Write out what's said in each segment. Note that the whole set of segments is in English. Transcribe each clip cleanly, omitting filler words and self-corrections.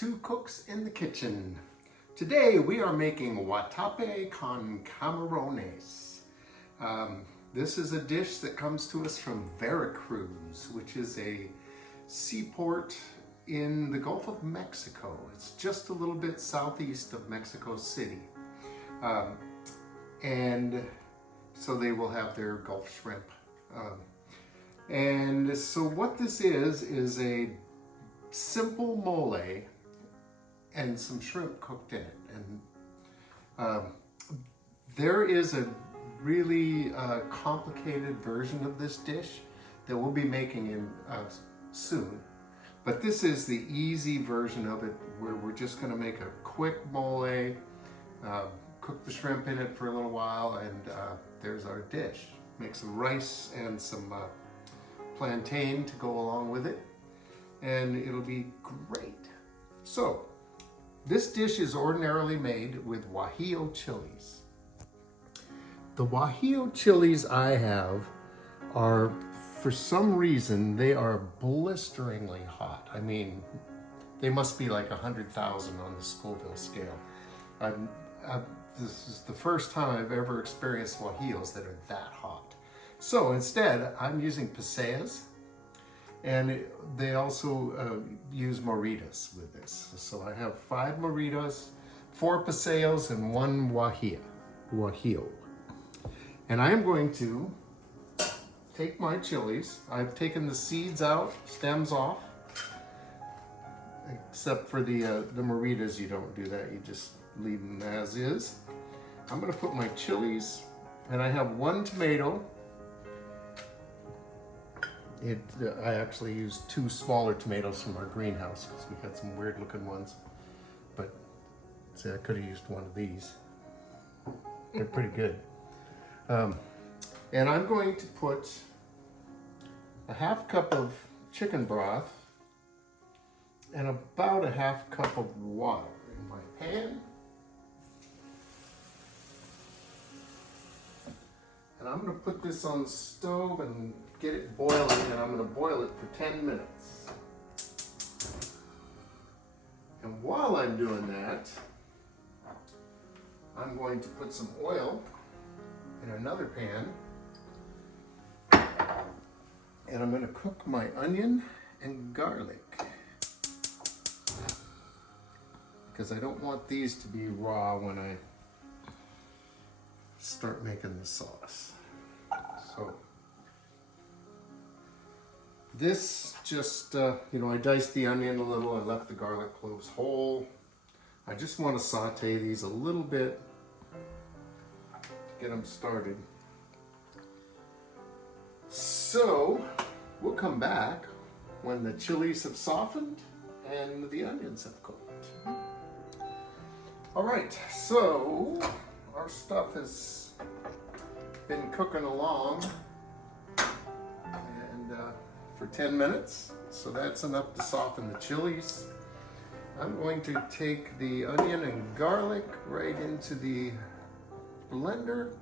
Two Cooks in the Kitchen. Today we are making watape con camarones. This is a dish that comes to us from Veracruz, which is a seaport in the Gulf of Mexico. It's just a little bit southeast of Mexico City. And so they will have their Gulf shrimp. And so what this is a simple mole and some shrimp cooked in it. And there is a really complicated version of this dish that we'll be making soon. But this is the easy version of it, where we're just going to make a quick mole, cook the shrimp in it for a little while, and there's our dish. Make some rice and some plantain to go along with it, and it'll be great. So this dish is ordinarily made with Guajillo chilies. The Guajillo chilies I have are, for some reason, they are blisteringly hot. I mean, they must be like 100,000 on the Scoville scale. This is the first time I've ever experienced Guajillos that are that hot. So instead, I'm using pasellas, and they also use moritas with this. So I have 5 moritas, 4 pasellos, and 1 guajillo. And I am going to take my chilies. I've taken the seeds out, stems off, except for the moritas. You don't do that. You just leave them as is. I'm going to put my chilies, and I have 1 tomato. I actually used 2 smaller tomatoes from our greenhouse because we had some weird looking ones. But see, I could have used one of these. They're pretty good. And I'm going to put a 1/2 cup of chicken broth and about a 1/2 cup of water in my pan. And I'm going to put this on the stove and get it boiling, and I'm going to boil it for 10 minutes. And while I'm doing that, I'm going to put some oil in another pan, and I'm going to cook my onion and garlic, because I don't want these to be raw when I start making the sauce. So this just, I diced the onion a little. I left the garlic cloves whole. I just want to saute these a little bit to get them started. So we'll come back when the chilies have softened and the onions have cooked. All right, so our stuff has been cooking along for 10 minutes, so that's enough to soften the chilies. I'm going to take the onion and garlic right into the blender.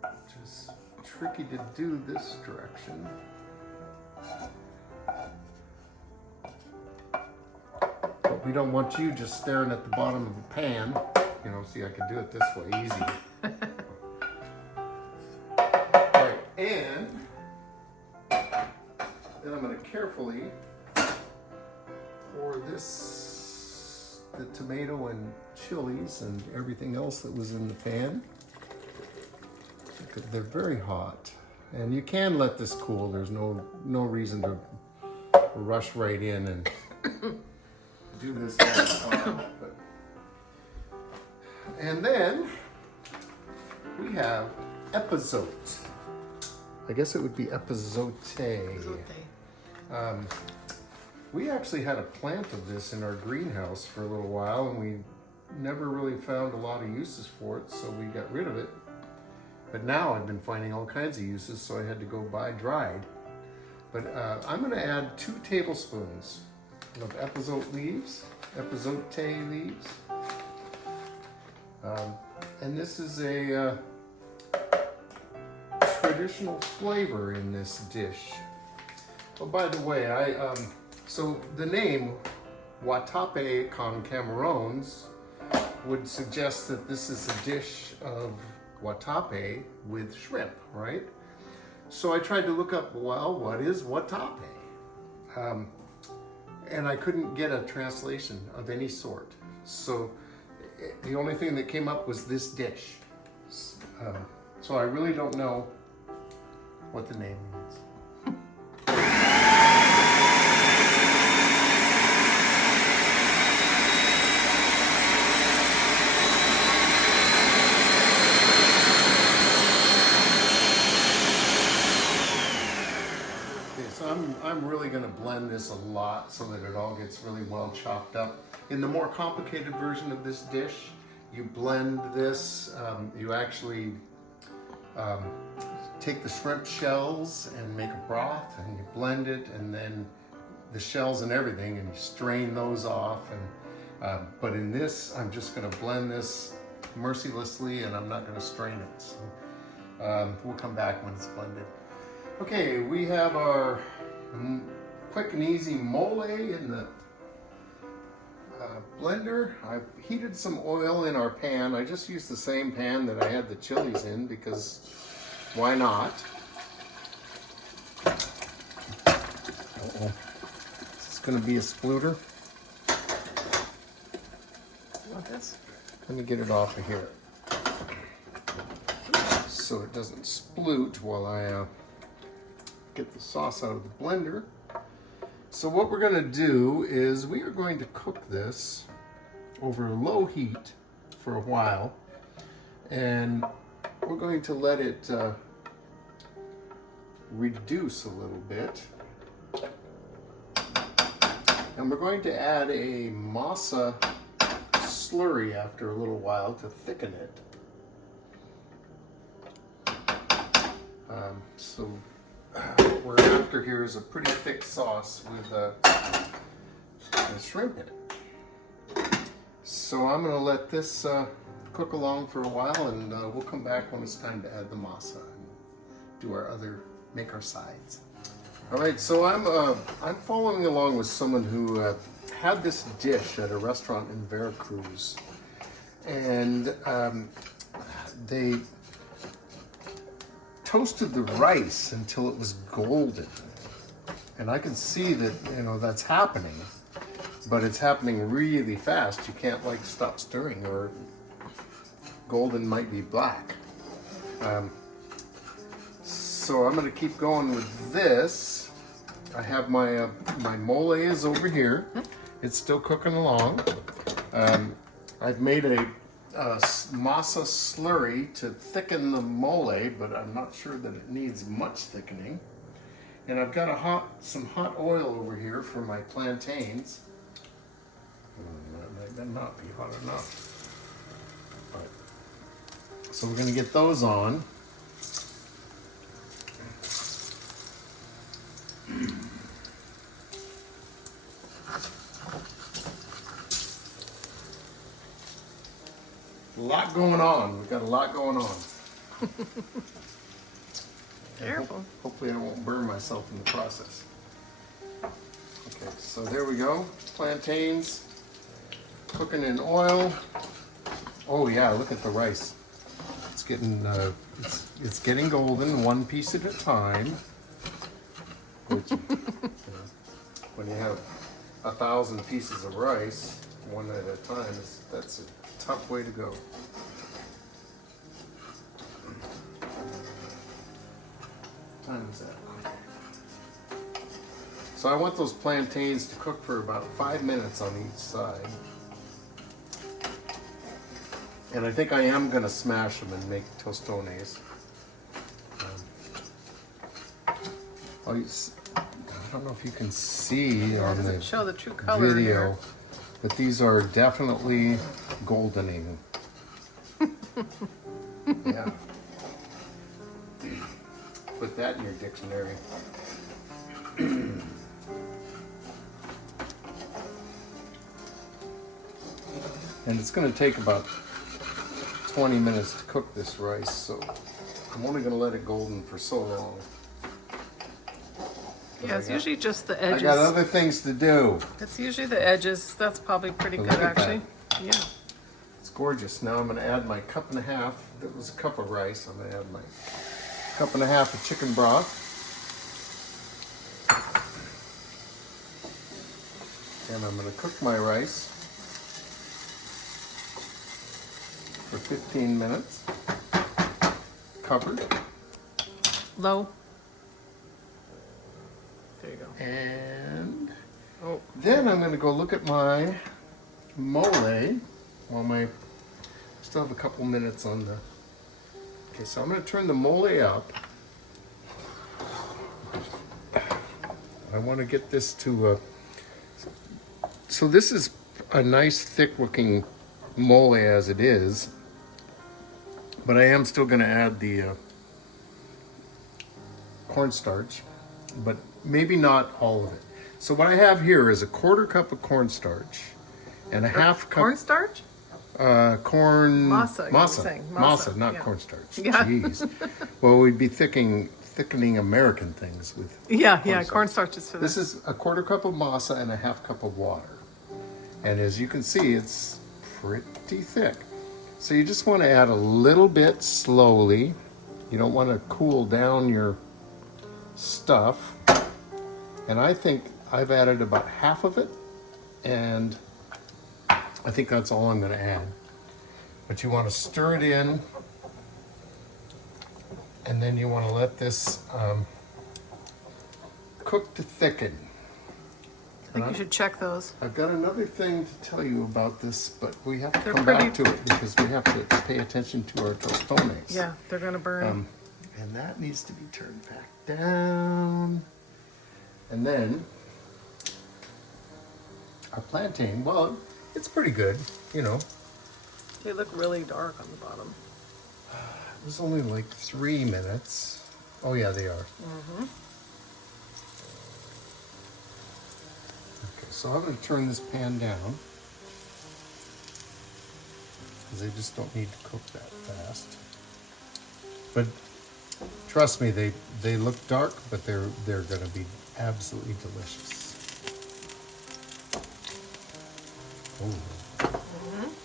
Which is tricky to do this direction. But we don't want you just staring at the bottom of the pan. See, I can do it this way, easy. Right, and then I'm going to carefully pour the tomato and chilies and everything else that was in the pan. They're very hot, and you can let this cool. There's no reason to rush right in and do this all the time. And then we have epazote. I guess it would be epazote. We actually had a plant of this in our greenhouse for a little while, and we never really found a lot of uses for it, so we got rid of it. But now I've been finding all kinds of uses, so I had to go buy dried. But I'm going to add 2 tablespoons of epazote leaves. And this is a traditional flavor in this dish. Oh, by the way, so the name Watape con Camarões would suggest that this is a dish of watape with shrimp, right? So I tried to look up, well, what is watape? And I couldn't get a translation of any sort. So the only thing that came up was this dish. So I really don't know what the name means. I'm really going to blend this a lot so that it all gets really well chopped up. In the more complicated version of this dish, you blend this, you actually take the shrimp shells and make a broth, and you blend it, and then the shells and everything, and you strain those off. And but in this, I'm just going to blend this mercilessly, and I'm not going to strain it. So we'll come back when it's blended. Okay, we have our quick and easy mole in the blender. I've heated some oil in our pan. I just used the same pan that I had the chilies in because why not? Uh-oh. Is this going to be a spluter? Want this? Let me get it off of here so it doesn't splute while I get the sauce out of the blender. So what we're going to do is we are going to cook this over low heat for a while, and we're going to let it reduce a little bit, and we're going to add a masa slurry after a little while to thicken it. So what we're after here is a pretty thick sauce with shrimp in it. So I'm going to let this cook along for a while, and we'll come back when it's time to add the masa and do make our sides. All right, so I'm following along with someone who had this dish at a restaurant in Veracruz, and they toasted the rice until it was golden, and I can see that that's happening, but it's happening really fast. You can't stop stirring, or golden might be black. So I'm going to keep going with this. I have my my mole is over here. It's still cooking along. I've made a masa slurry to thicken the mole, but I'm not sure that it needs much thickening. And I've got some hot oil over here for my plantains. That might not be hot enough. But, so we're going to get those on. A lot going on. We've got a lot going on. Careful. Hopefully I won't burn myself in the process. Okay, so there we go. Plantains cooking in oil. Oh yeah, look at the rice. It's getting it's getting golden, one piece at a time. Which, when you have 1,000 pieces of rice, one at a time, that's a tough way to go. What time is that? So I want those plantains to cook for about 5 minutes on each side. And I think I am going to smash them and make tostones. I don't know if you can see on the show the true color video, here. but these are definitely goldening. Yeah. Put that in your dictionary. And it's going to take about 20 minutes to cook this rice, so I'm only gonna let it golden for so long. Yeah, it's usually just the I edges. got other things to do. It's usually the edges. That's probably pretty Look good, at that. actually. Yeah. It's gorgeous. Now I'm gonna add my cup and a half. That was a cup of rice. I'm gonna add my cup and a half of chicken broth. And I'm gonna cook my rice for 15 minutes. Covered. Low. There you go. And Oh, then I'm gonna go look at my mole while my still have a couple minutes on the. Okay, so I'm gonna turn the mole up. I want to get this to. So this is a nice thick-looking mole as it is, but I am still going to add the cornstarch, but maybe not all of it. So what I have here is a 1/4 cup of cornstarch and a half cup cornstarch? corn Masa, you were masa, saying. masa, Masa, not yeah. cornstarch. Yeah. Jeez. Well, we'd be thickening American things with. Yeah, cornstarch. cornstarch is for This this. is a 1/4 cup of masa and a half cup of water. And as you can see, it's pretty thick. So you just want to add a little bit slowly. You don't want to cool down your stuff. And I think I've added about half of it. And I think that's all I'm going to add. But you want to stir it in. And then you want to let this cook to thicken. I think you should check those. I've got another thing to tell you about this, but we have to They're come pretty- back to it because we have to pay attention to our tostones. Yeah, they're gonna burn. And that needs to be turned back down. And then our plantain, well, it's pretty good, you know. They look really dark on the bottom. It was only like 3 minutes. Oh yeah, they are. Okay, so I'm going to turn this pan down because they just don't need to cook that fast. But trust me, they look dark, but they're going to be absolutely delicious. Oh,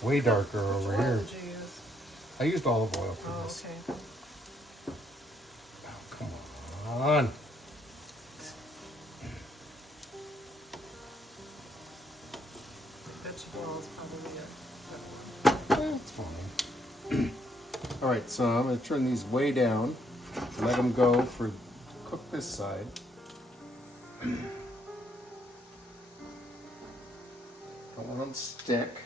way darker over What here. did you use? I used olive oil for Oh, this. okay. Oh, come on. Vegetable oil is probably it. That's fine. All right, so I'm going to turn these way down. Let them go for cook this side. Don't want them to stick.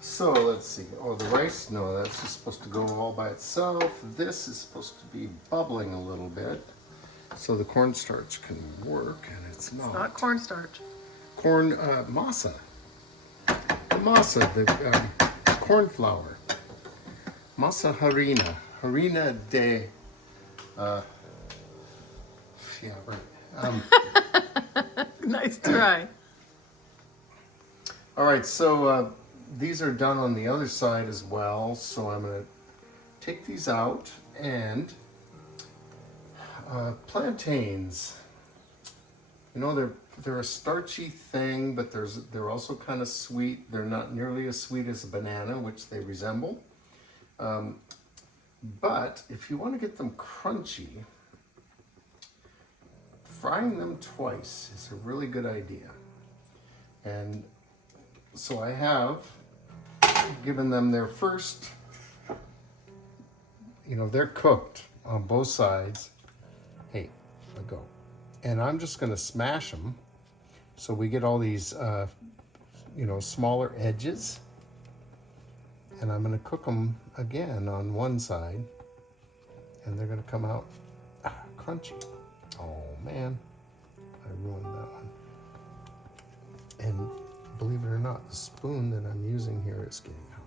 So let's see. Oh, the rice, no, that's just supposed to go all by itself. This is supposed to be bubbling a little bit so the cornstarch can work, and it's not. It's not cornstarch. Corn, masa. The masa, the corn flour. Masa harina. Harina de, yeah, right. Nice try. All right, so these are done on the other side as well. So I'm going to take these out, and plantains. You know, they're a starchy thing, but they're also kind of sweet. They're not nearly as sweet as a banana, which they resemble. But if you want to get them crunchy, frying them twice is a really good idea. And so I have given them their first, you know, they're cooked on both sides. Hey, let go. And I'm just going to smash them so we get all these, you know, smaller edges. And I'm going to cook them again on one side, and they're going to come out crunchy. Oh man, I ruined that one. And believe it or not, the spoon that I'm using here is getting hot.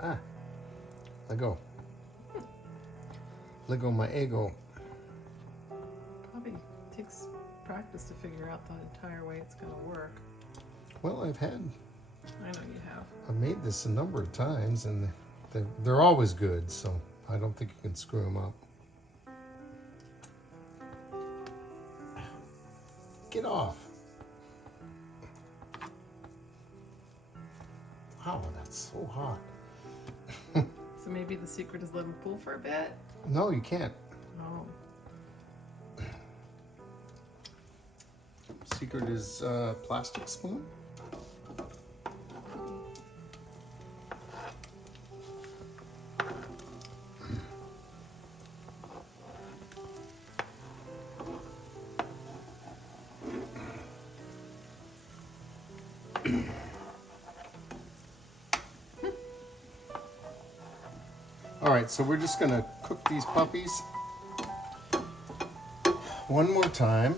Ah, let go. Let go my ego. Probably takes practice to figure out the entire way it's gonna work. Well, I know you have. I've made this a number of times, and they're always good, so I don't think you can screw them up. Get off. Wow, that's so hot. So maybe the secret is let them cool for a bit? No, you can't. Oh. Secret is plastic spoon. All right, so we're just gonna cook these puppies one more time,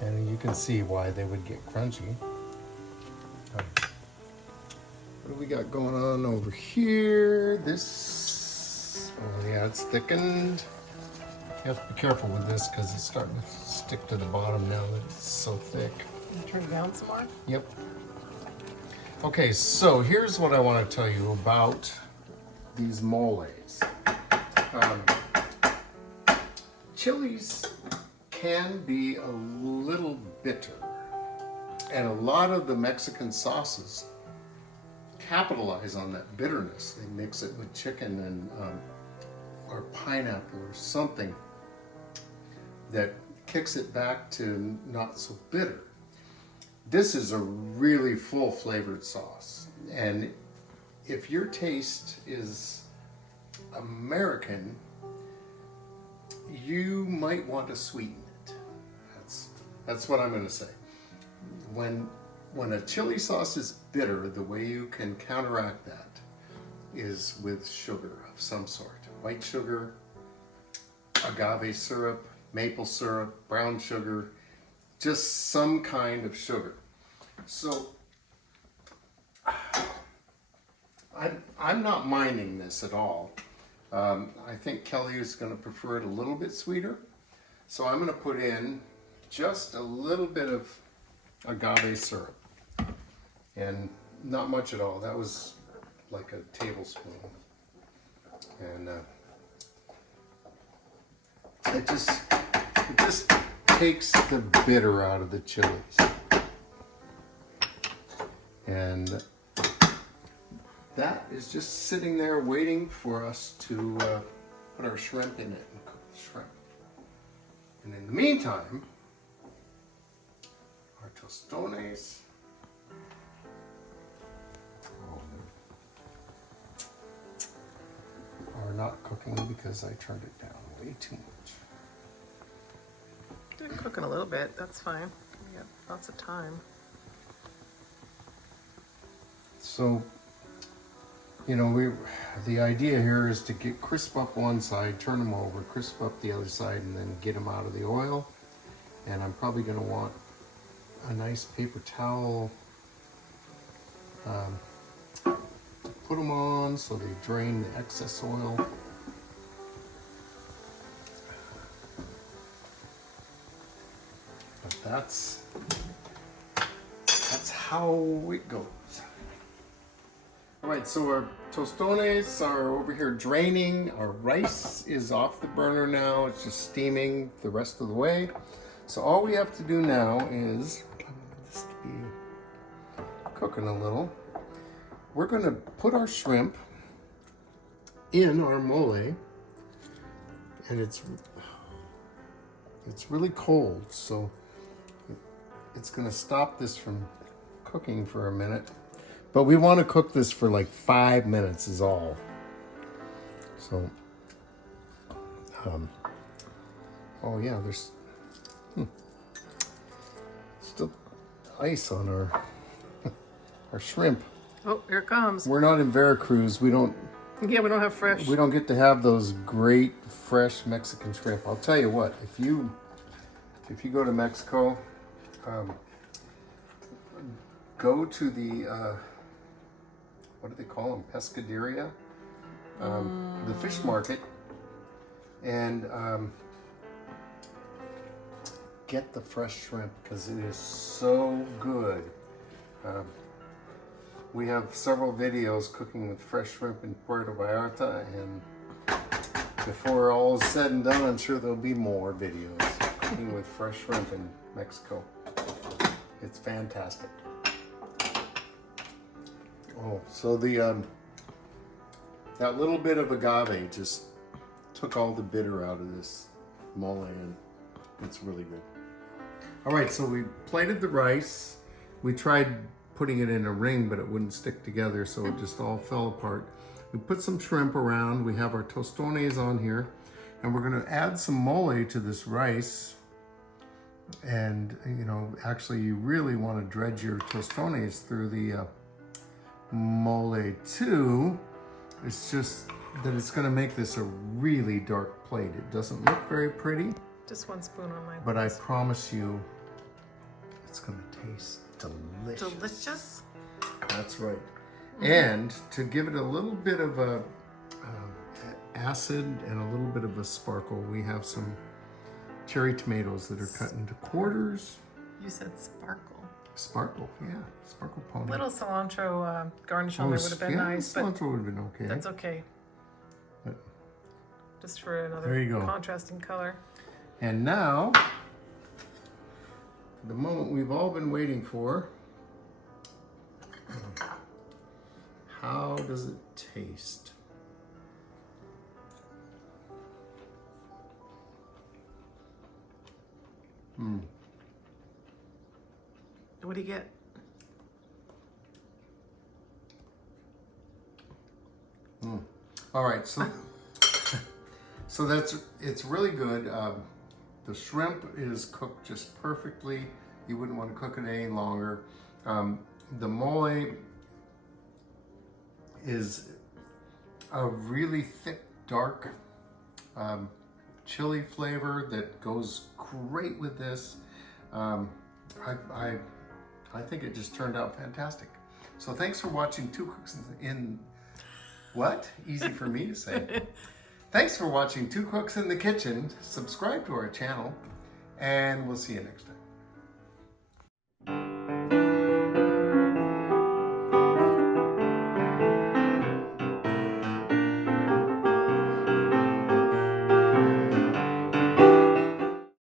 and you can see why they would get crunchy. What do we got going on over here? This, oh yeah, it's thickened. You have to be careful with this because it's starting to stick to the bottom now that it's so thick. Can you turn it down some more? Yep. Okay, so here's what I want to tell you about these moles. Chilies can be a little bitter, and a lot of the Mexican sauces capitalize on that bitterness. They mix it with chicken and or pineapple or something that kicks it back to not so bitter. This is a really full flavored sauce, and if your taste is American, you might want to sweeten it. That's what I'm going to say. When a chili sauce is bitter, the way you can counteract that is with sugar of some sort. White sugar, agave syrup, maple syrup, brown sugar, just some kind of sugar. So I'm not minding this at all. I think Kelly is going to prefer it a little bit sweeter. So I'm going to put in just a little bit of agave syrup. And not much at all. That was like a tablespoon. And it just takes the bitter out of the chilies. And that is just sitting there waiting for us to put our shrimp in it and cook the shrimp. And in the meantime, our tostones are not cooking because I turned it down way too much. They're cooking a little bit. That's fine. We got lots of time. So, you know, the idea here is to get crisp up one side, turn them over, crisp up the other side, and then get them out of the oil. And I'm probably going to want a nice paper towel to put them on so they drain the excess oil. But that's how it goes. All right, so our tostones are over here draining. Our rice is off the burner now. It's just steaming the rest of the way. So all we have to do now is, I want this to be cooking a little. We're going to put our shrimp in our mole, and it's really cold, so it's going to stop this from cooking for a minute. But we want to cook this for like 5 minutes is all. So, oh yeah, there's still ice on our shrimp. Oh, here it comes. We're not in Veracruz. We don't Yeah, we don't have fresh. We don't get to have those great fresh Mexican shrimp. I'll tell you what, if you go to Mexico, go to the what do they call them? Pescaderia, the fish market, and get the fresh shrimp because it is so good. We have several videos cooking with fresh shrimp in Puerto Vallarta, and before all is said and done, I'm sure there'll be more videos cooking with fresh shrimp in Mexico. It's fantastic. Oh, so the that little bit of agave just took all the bitter out of this mole, and it's really good. All right, so we plated the rice. We tried putting it in a ring, but it wouldn't stick together, so it just all fell apart. We put some shrimp around. We have our tostones on here, and we're gonna add some mole to this rice. And you know, actually you really wanna dredge your tostones through the mole too. It's just that it's gonna make this a really dark plate. It doesn't look very pretty, Just 1 spoon on my but I plate. promise you, it's gonna taste delicious. Delicious? That's right. And to give it a little bit of a acid and a little bit of a sparkle, we have some cherry tomatoes that are cut into quarters. You said sparkle. Sparkle, yeah, sparkle pony. Little cilantro garnish on there would have been nice, but cilantro would have been okay. that's okay. But- Just for another There you go. contrasting color. And now, the moment we've all been waiting for. How does it taste? What do you get? All right, so it's really good. The shrimp is cooked just perfectly. You wouldn't want to cook it any longer. The mole is a really thick, dark chili flavor that goes great with this. I think it just turned out fantastic. So thanks for watching Two Cooks in what? Easy for me to say. Thanks for watching Two Cooks in the Kitchen. Subscribe to our channel, and we'll see you next time.